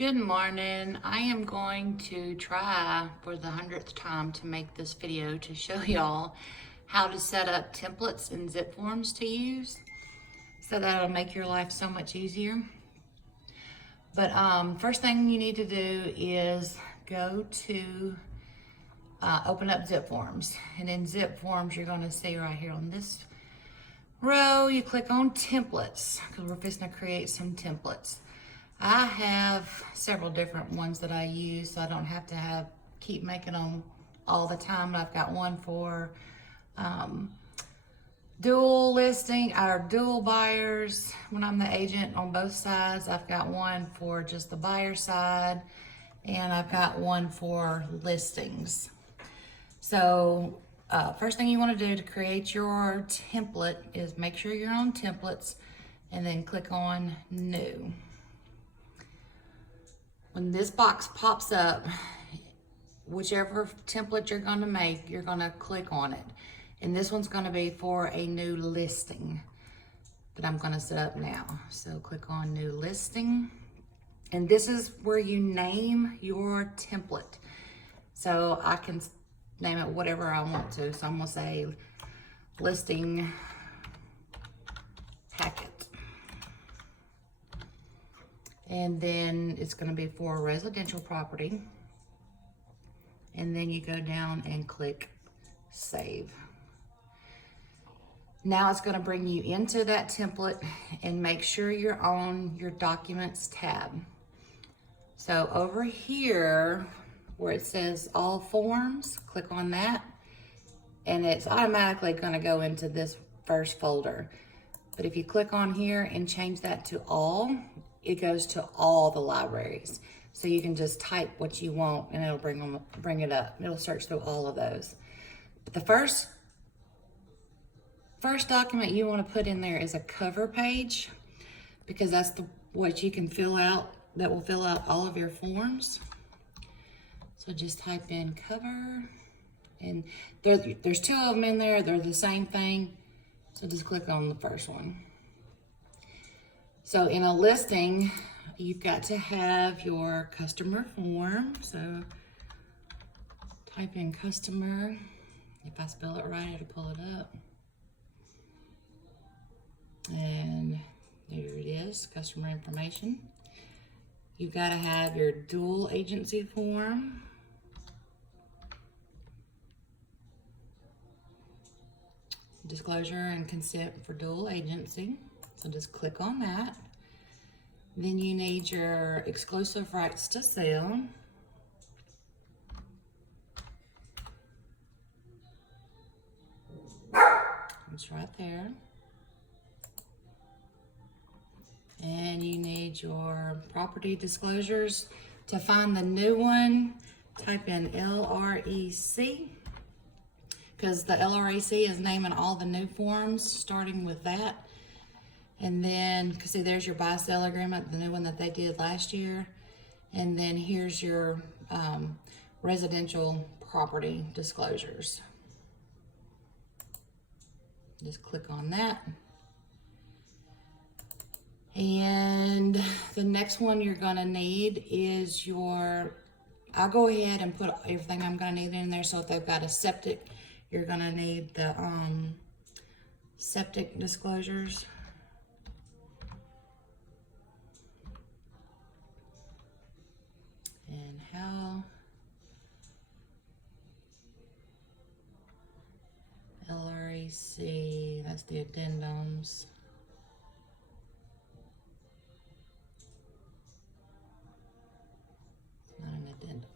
Good morning. I am going to try for the 100th time to make this video to show y'all how to set up templates and zip forms to use. So that'll make your life so much easier. But first thing you need to do is go to open up Zipforms. And in Zipforms, you're gonna see right here on this row, you click on templates because we're fixing to create some templates. I have several different ones that I use, so I don't have to keep making them all the time. I've got one for dual listing or dual buyers when I'm the agent on both sides. I've got one for just the buyer side, and I've got one for listings. So first thing you want to do to create your template is make sure you're on templates and then click on new. When this box pops up, whichever template you're going to make, you're going to click on it. And this one's going to be for a new listing that I'm going to set up now. So click on new listing. And this is where you name your template. So I can name it whatever I want to. So I'm going to say listing packet. And then it's going to be for a residential property. And then you go down and click save. Now it's going to bring you into that template, and make sure you're on your documents tab. So over here where it says all forms, click on that, and it's automatically going to go into this first folder. But if you click on here and change that to all, it goes to all the libraries. So you can just type what you want and it'll bring it up. It'll search through all of those. But the first document you want to put in there is a cover page, because that's what you can fill out, that will fill out all of your forms. So just type in cover, and there's two of them in there. They're the same thing. So just click on the first one. So in a listing, you've got to have your customer form. So type in customer. If I spell it right, it'll pull it up. And there it is, customer information. You've got to have your dual agency form. Disclosure and consent for dual agency. So just click on that. Then you need your exclusive rights to sell. It's right there. And you need your property disclosures. To find the new one, type in LREC, because the LREC is naming all the new forms, starting with that. And then, see, there's your buy-sell agreement, the new one that they did last year. And then here's your residential property disclosures. Just click on that. And the next one you're gonna need is I'll go ahead and put everything I'm gonna need in there. So if they've got a septic, you're gonna need the septic disclosures. And how LREC, that's the addendums. It's not an addendum.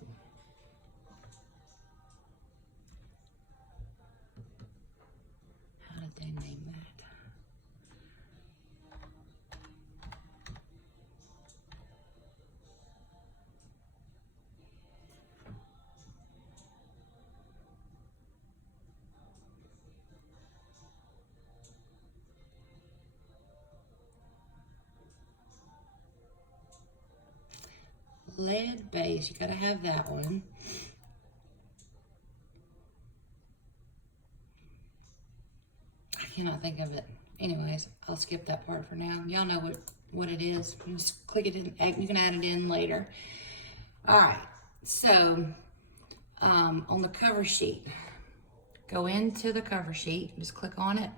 How did they name that? Lead base, you gotta have that one. I cannot think of it. Anyways, I'll skip that part for now. Y'all know what it is. You just click it in, you can add it in later. All right, so on the cover sheet, go into the cover sheet, just click on it,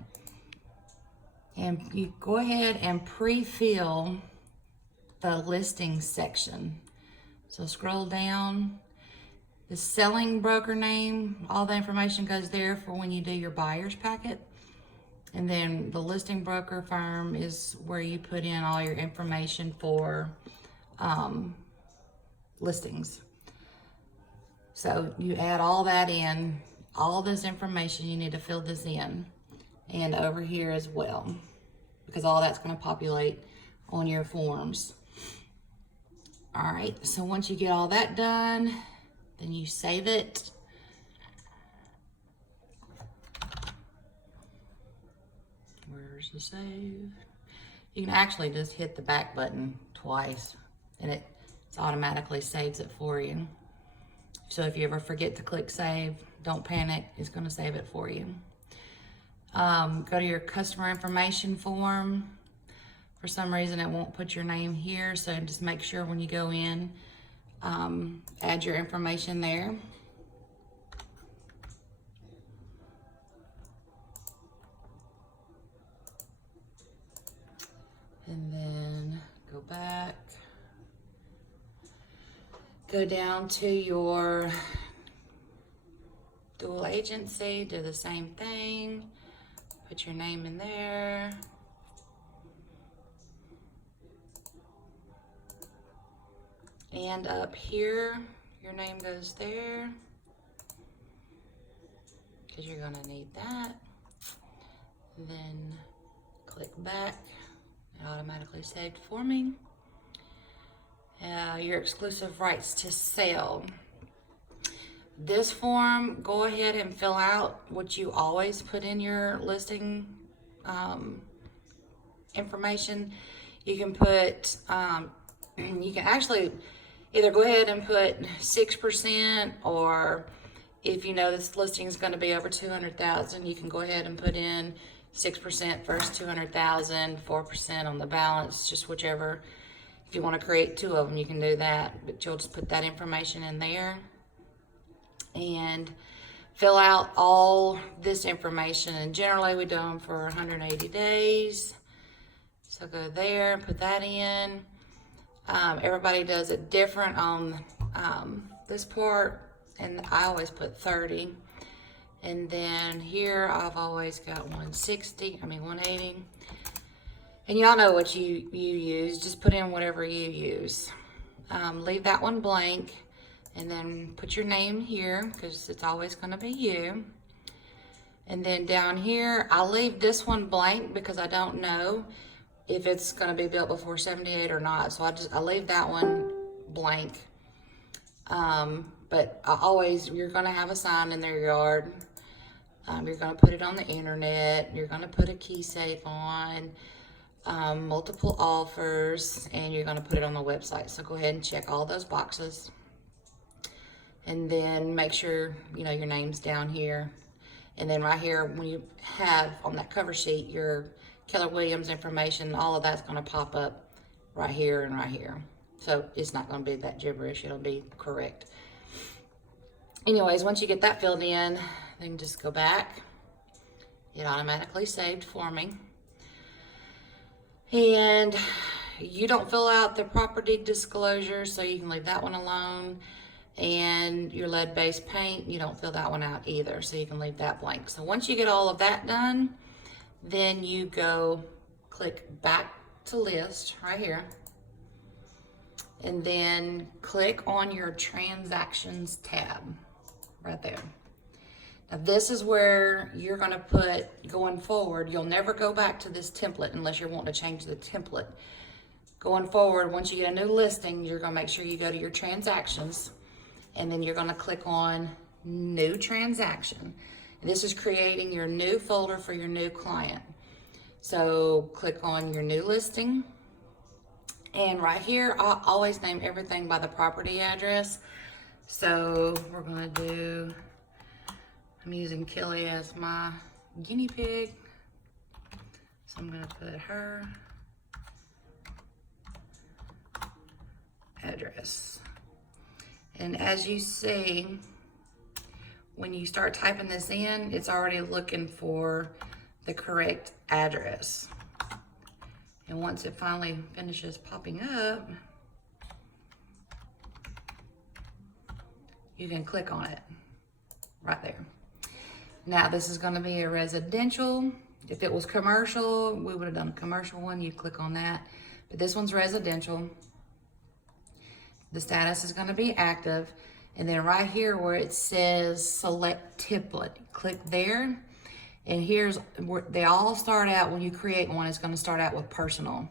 and you go ahead and pre-fill the listing section. So scroll down, the selling broker name, all the information goes there for when you do your buyer's packet. And then the listing broker firm is where you put in all your information for listings. So you add all that in, all this information, you need to fill this in, and over here as well, because all that's going to populate on your forms. All right, so once you get all that done, then you save it. Where's the save? You can actually just hit the back button twice and it automatically saves it for you. So if you ever forget to click save, don't panic, it's gonna save it for you. Go to your customer information form. For some reason it won't put your name here, so just make sure when you go in, add your information there. And then go back, go down to your dual agency, do the same thing, put your name in there. And up here, your name goes there, because you're gonna need that. Then click back, it automatically saved for me. Your exclusive rights to sell. This form, go ahead and fill out what you always put in your listing information. You can put, you can actually either go ahead and put 6%, or if you know this listing is going to be over 200,000, you can go ahead and put in 6% first 200,000, 4% on the balance, just whichever. If you want to create two of them, you can do that, but you'll just put that information in there and fill out all this information. And generally we do them for 180 days. So go there, put that in. Everybody does it different on this part, and I always put 30. And then here I've always got 180. And y'all know what you use, just put in whatever you use. Leave that one blank, and then put your name here, because it's always gonna be you. And then down here, I leave this one blank because I don't know if it's gonna be built before 78 or not. So I leave that one blank. But you're gonna have a sign in their yard. You're gonna put it on the internet. You're gonna put a key safe on, multiple offers, and you're gonna put it on the website. So go ahead and check all those boxes. And then make sure, your name's down here. And then right here, when you have on that cover sheet, your Keller Williams information, all of that's gonna pop up right here and right here. So it's not gonna be that gibberish, it'll be correct. Anyways, once you get that filled in, then just go back. It automatically saved for me. And you don't fill out the property disclosure, so you can leave that one alone. And your lead-based paint, you don't fill that one out either, so you can leave that blank. So once you get all of that done, then you go click back to list right here, and then click on your transactions tab right there. Now this is where you're gonna put, going forward, you'll never go back to this template unless you're wanting to change the template. Going forward, once you get a new listing, you're gonna make sure you go to your transactions, and then you're gonna click on new transaction. And this is creating your new folder for your new client. So click on your new listing. And right here, I always name everything by the property address. So we're gonna do, I'm using Kelly as my guinea pig. So I'm gonna put her address. And as you see, when you start typing this in, it's already looking for the correct address. And once it finally finishes popping up, you can click on it right there. Now this is gonna be a residential. If it was commercial, we would have done a commercial one, you click on that. But this one's residential. The status is gonna be active. And then right here where it says select template, click there. And here's where they all start out. When you create one, it's gonna start out with personal.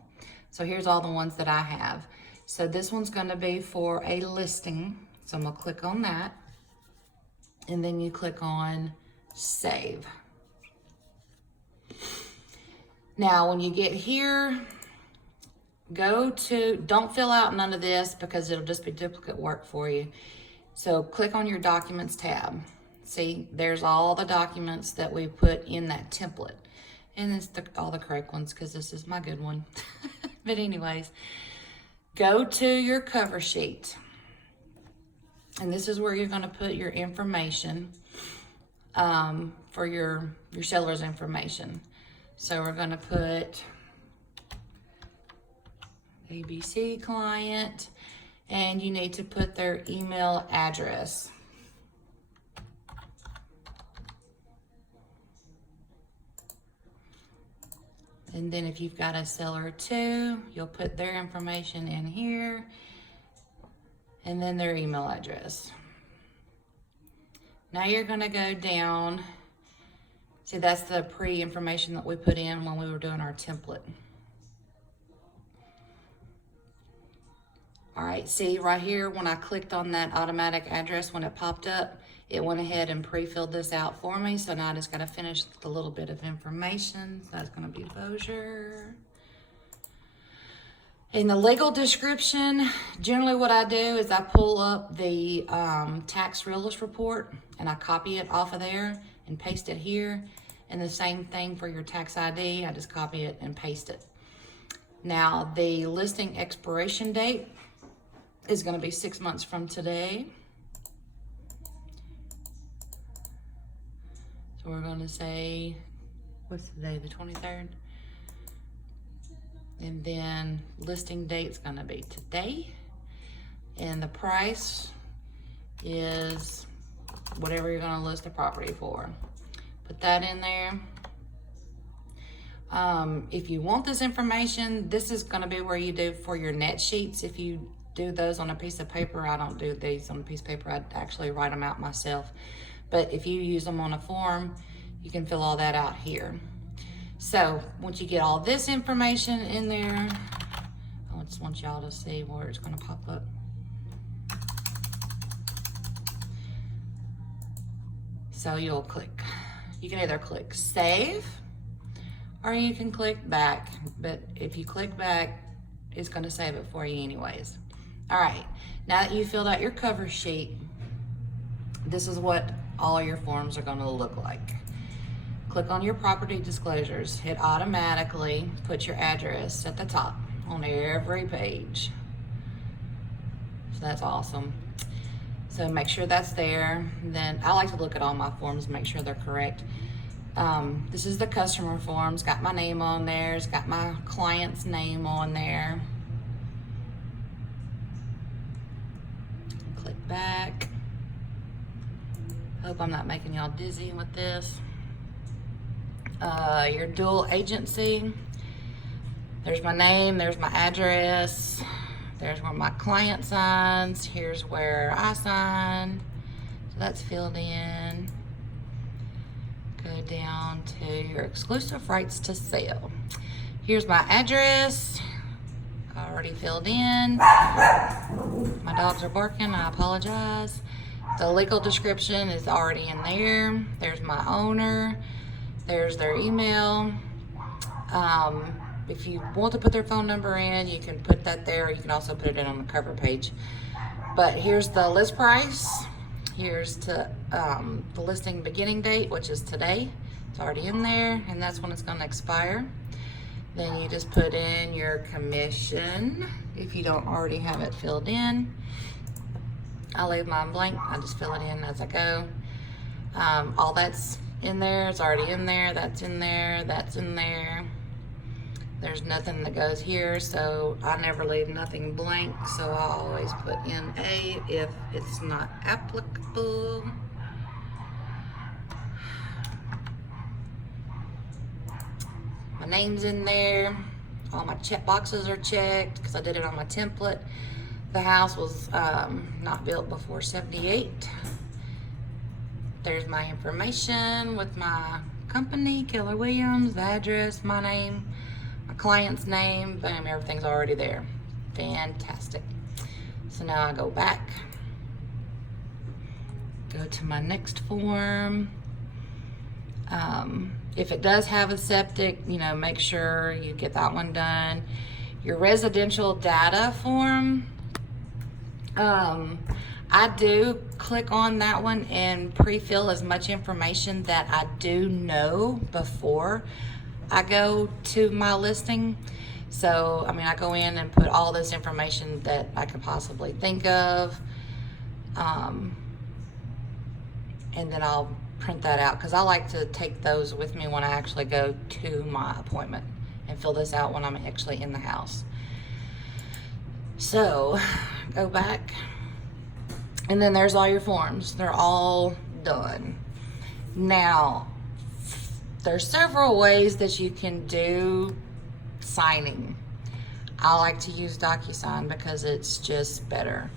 So here's all the ones that I have. So this one's gonna be for a listing. So I'm gonna click on that. And then you click on save. Now, when you get here, don't fill out none of this because it'll just be duplicate work for you. So click on your documents tab. See, there's all the documents that we put in that template. And it's all the correct ones because this is my good one. But anyways, go to your cover sheet. And this is where you're gonna put your information for your seller's information. So we're gonna put ABC client, and you need to put their email address. And then if you've got a seller too, you'll put their information in here and then their email address. Now you're gonna go down. See, that's the pre-information that we put in when we were doing our template. All right, see right here, when I clicked on that automatic address, when it popped up, it went ahead and pre-filled this out for me. So now I just gotta finish the little bit of information. So that's gonna be Bossier. In the legal description, generally what I do is I pull up the tax realist report and I copy it off of there and paste it here. And the same thing for your tax ID, I just copy it and paste it. Now the listing expiration date is gonna be 6 months from today. So we're gonna say, what's today, the 23rd? And then listing date's gonna be today. And the price is whatever you're gonna list the property for. Put that in there. If you want this information, this is gonna be where you do for your net sheets. If you do those on a piece of paper, I don't do these on a piece of paper, I actually write them out myself. But if you use them on a form, you can fill all that out here. So once you get all this information in there, I just want y'all to see where it's gonna pop up. So you'll click, you can either click save or you can click back. But if you click back, it's gonna save it for you anyways. All right, now that you filled out your cover sheet, this is what all your forms are gonna look like. Click on your property disclosures. It automatically puts your address at the top on every page. So that's awesome. So make sure that's there. And then I like to look at all my forms, make sure they're correct. This is the customer forms, got my name on there, it's got my client's name on there. Click back. Hope I'm not making y'all dizzy with this. Your dual agency. There's my name, there's my address, there's where my client signs, here's where I signed. So that's filled in. Go down to your exclusive rights to sell. Here's my address, already filled in. My dogs are barking, I apologize. The legal description is already in there. There's my owner. There's their email. If you want to put their phone number in, you can put that there. You can also put it in on the cover page. But here's the list price. Here's the listing beginning date, which is today. It's already in there, and that's when it's going to expire. Then you just put in your commission if you don't already have it filled in. I leave mine blank. I just fill it in as I go. All that's in there is already in there. That's in there. That's in there. There's nothing that goes here, so I never leave nothing blank. So I always put in A if it's not applicable. My name's in there. All my check boxes are checked because I did it on my template. The house was not built before 78. There's my information with my company, Keller Williams, the address, my name, my client's name. Boom, everything's already there. Fantastic. So now I go back, go to my next form. If it does have a septic, you know, make sure you get that one done. Your residential data form, I do click on that one and pre-fill as much information that I do know before I go to my listing. So, I mean, I go in and put all this information that I could possibly think of. And then I'll print that out because I like to take those with me when I actually go to my appointment and fill this out when I'm actually in the house. So, go back. And then there's all your forms. They're all done. Now, there's several ways that you can do signing. I like to use DocuSign because it's just better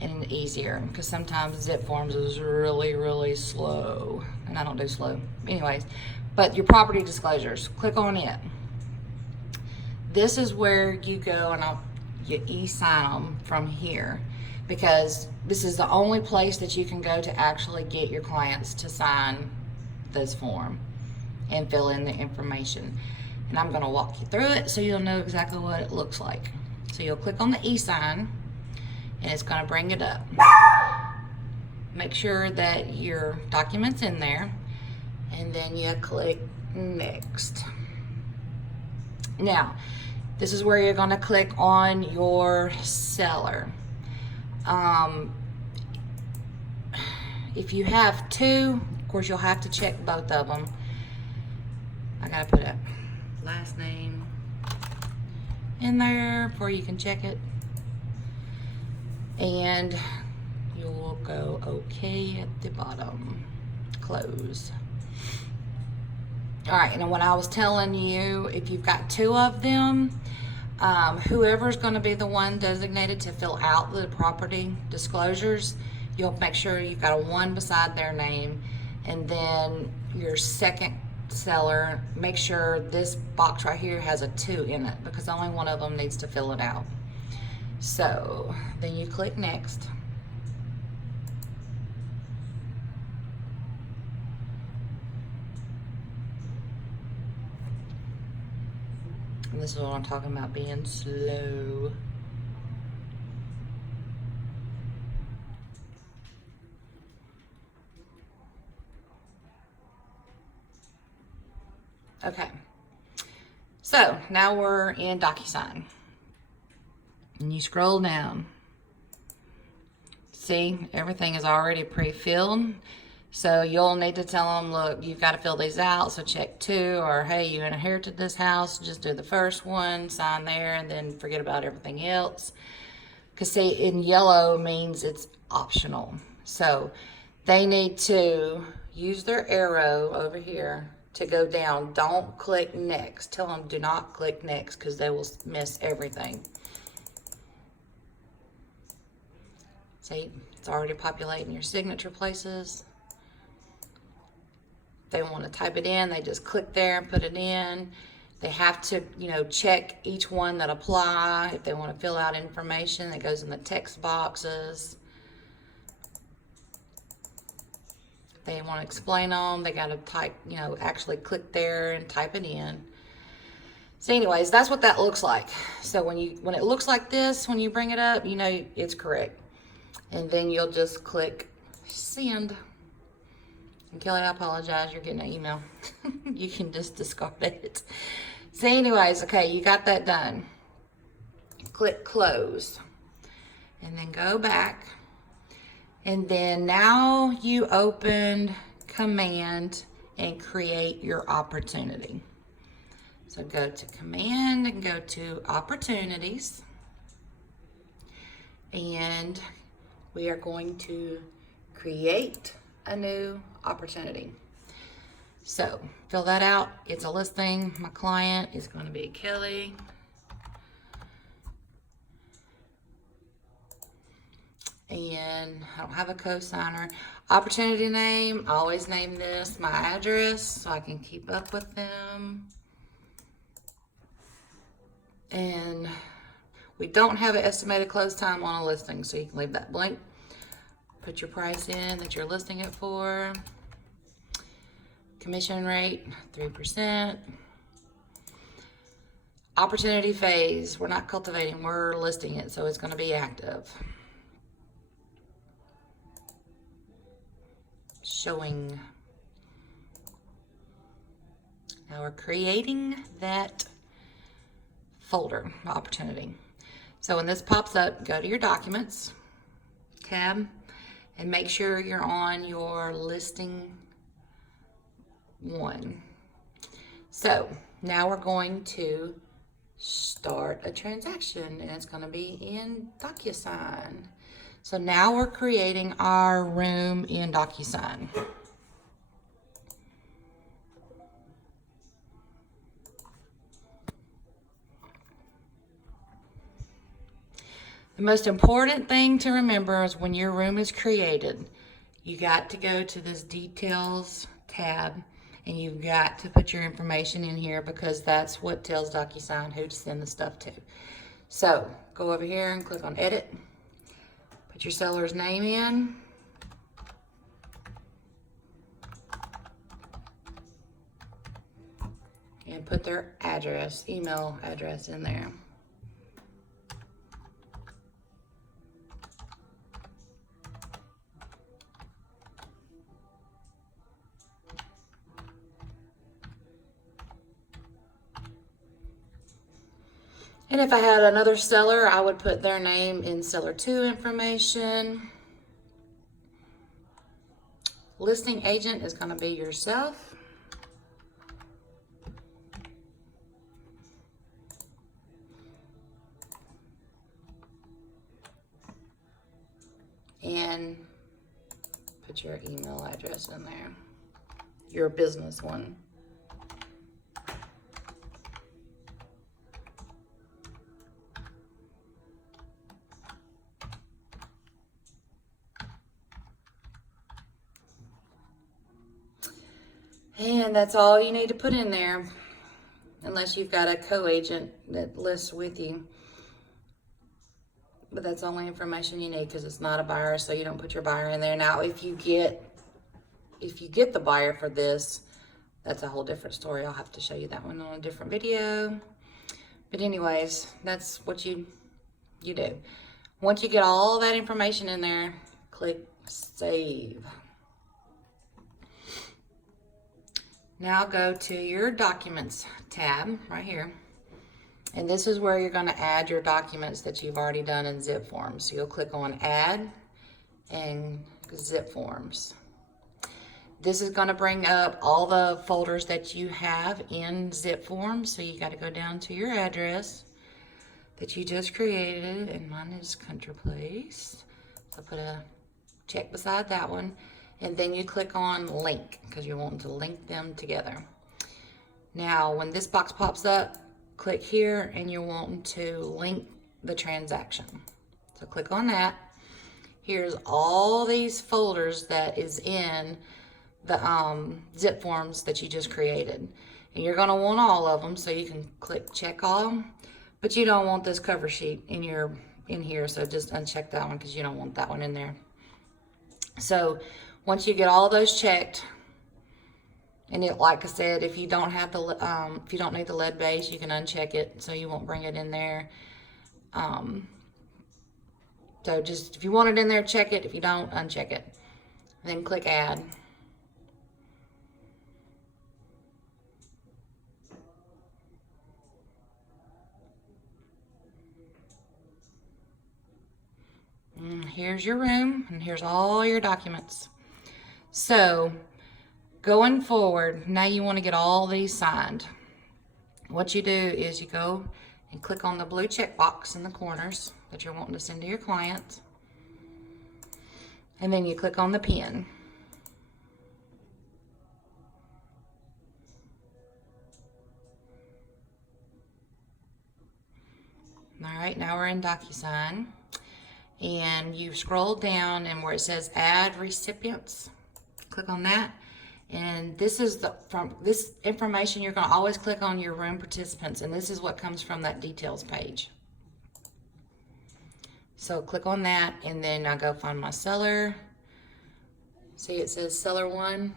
and easier, because sometimes Zipforms is really, really slow, and I don't do slow. Anyways, but your property disclosures, click on it. This is where you go and you e-sign them from here, because this is the only place that you can go to actually get your clients to sign this form and fill in the information. And I'm gonna walk you through it so you'll know exactly what it looks like. So you'll click on the e-sign and it's gonna bring it up. Make sure that your document's in there, and then you click next. Now, this is where you're gonna click on your seller. If you have two, of course you'll have to check both of them. I gotta put a last name in there before you can check it. And you'll go okay at the bottom, close. All right, and when I was telling you, if you've got two of them, whoever's gonna be the one designated to fill out the property disclosures, you'll make sure you've got a 1 beside their name, and then your second seller, make sure this box right here has a 2 in it, because only one of them needs to fill it out. So then you click next. And this is what I'm talking about, being slow. Okay, so now we're in DocuSign. And you scroll down. See, everything is already pre-filled. So you'll need to tell them, look, you've got to fill these out, so check 2, or hey, you inherited this house, just do the first one, sign there, and then forget about everything else. Because see, in yellow means it's optional. So they need to use their arrow over here to go down. Don't click next. Tell them do not click next, because they will miss everything. See, it's already populating your signature places. They want to type it in, they just click there and put it in. They have to, you know, check each one that apply. If they want to fill out information that goes in the text boxes. They want to explain them, they got to type, you know, actually click there and type it in. So anyways, that's what that looks like. So when it looks like this, when you bring it up, you know it's correct. And then you'll just click send. And Kelly, I apologize, you're getting an email. You can just discard it. So anyways, okay, you got that done. click close, and then go back. And then now you opened Command and create your opportunity. So go to Command and go to Opportunities. And we are going to create a new opportunity. So fill that out. It's a listing. My client is going to be Kelly. And I don't have a co-signer. Opportunity name, I always name this my address so I can keep up with them. And we don't have an estimated close time on a listing, so you can leave that blank. Put your price in that you're listing it for. Commission rate, 3%. Opportunity phase, we're not cultivating, we're listing it, so it's going to be active. Showing. Now we're creating that folder, opportunity. So when this pops up, go to your documents tab and make sure you're on your listing 1. So now we're going to start a transaction, and it's going to be in DocuSign. So now we're creating our room in DocuSign. The most important thing to remember is when your room is created, you got to go to this Details tab, and you've got to put your information in here because that's what tells DocuSign who to send the stuff to. So go over here and click on Edit. Put your seller's name in. And put their address, email address in there. And if I had another seller, I would put their name in seller 2 information. Listing agent is going to be yourself. And put your email address in there, your business one. And that's all you need to put in there, unless you've got a co-agent that lists with you. But that's the only information you need because it's not a buyer, so you don't put your buyer in there. Now, if you get the buyer for this, that's a whole different story. I'll have to show you that one on a different video. But anyways, that's what you do. Once you get all that information in there, click Save. Now go to your Documents tab right here. And this is where you're going to add your documents that you've already done in Zipforms. So you'll click on Add and Zipforms. This is going to bring up all the folders that you have in Zipforms. So you got to go down to your address that you just created, and mine is Country Place. So put a check beside that one. And then you click on Link because you're wanting to link them together. Now, when this box pops up, click here and you're wanting to link the transaction. So click on that. Here's all these folders that is in the Zipforms that you just created. And you're going to want all of them, so you can click check all. But you don't want this cover sheet in here, so just uncheck that one because you don't want that one in there. So once you get all those checked, and it, like I said, if you don't have the if you don't need the lead base, you can uncheck it so you won't bring it in there. So just if you want it in there, check it. If you don't, uncheck it. Then click Add. here's your room, and here's all your documents. So going forward, now you want to get all these signed. What you do is you go and click on the blue check box in the corners that you're wanting to send to your client. And then you click on the pen. All right, now we're in DocuSign. And you scroll down, and where it says add recipients, click on that. And this is from this information, you're going to always click on your room participants, and this is what comes from that details page. So click on that, and then I go find my seller. See, it says seller 1.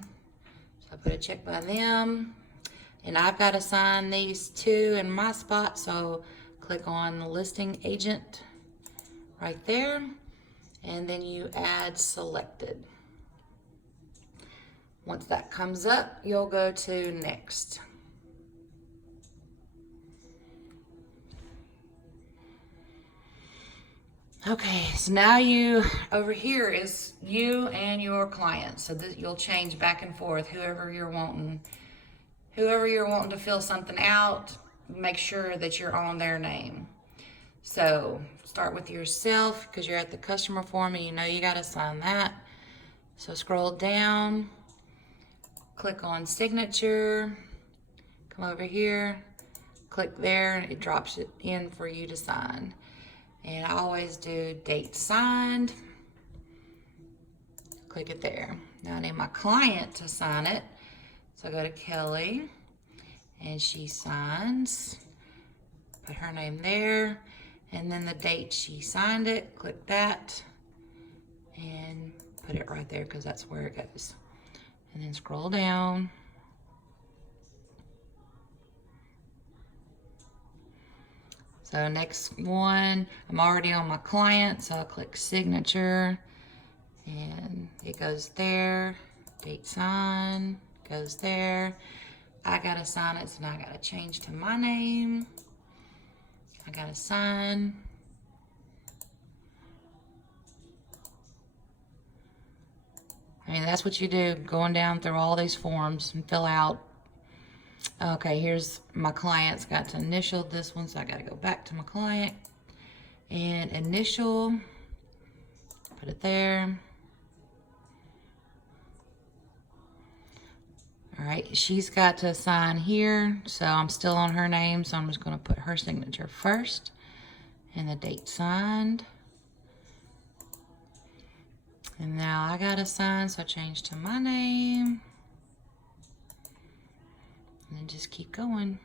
So I put a check by them, and I've got to sign these 2 in my spot. So click on the listing agent right there, and then you add selected. Once that comes up, you'll go to next. Okay, so now over here is you and your client. So that you'll change back and forth, whoever you're wanting to fill something out, make sure that you're on their name. So start with yourself, because you're at the customer form and you know you got to sign that. So scroll down, click on signature, come over here, click there, and it drops it in for you to sign. And I always do date signed, click it there. Now I need my client to sign it. So I go to Kelly, and she signs, put her name there, and then the date she signed it, click that, and put it right there because that's where it goes. And then scroll down. So next one, I'm already on my client, so I'll click signature, and it goes there, date sign, goes there. I gotta sign it, so now I gotta change to my name. I gotta sign. I mean, that's what you do, going down through all these forms and fill out. Okay, here's my client's got to initial this one, so I gotta go back to my client and initial, put it there. All right, she's got to sign here, so I'm still on her name, so I'm just gonna put her signature first and the date signed. And now I gotta sign, so I change to my name. And then just keep going.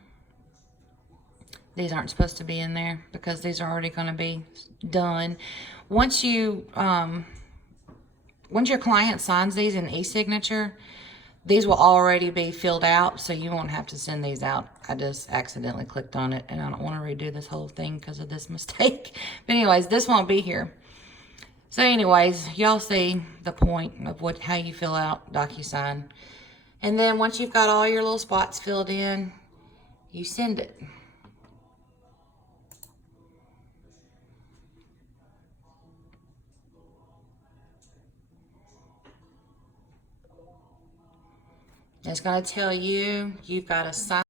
These aren't supposed to be in there because these are already gonna be done. Once your client signs these in e-signature, these will already be filled out, so you won't have to send these out. I just accidentally clicked on it, and I don't want to redo this whole thing because of this mistake. But anyways, this won't be here. So anyways, y'all see the point of how you fill out DocuSign. And then once you've got all your little spots filled in, you send it. It's going to tell you you've got to sign.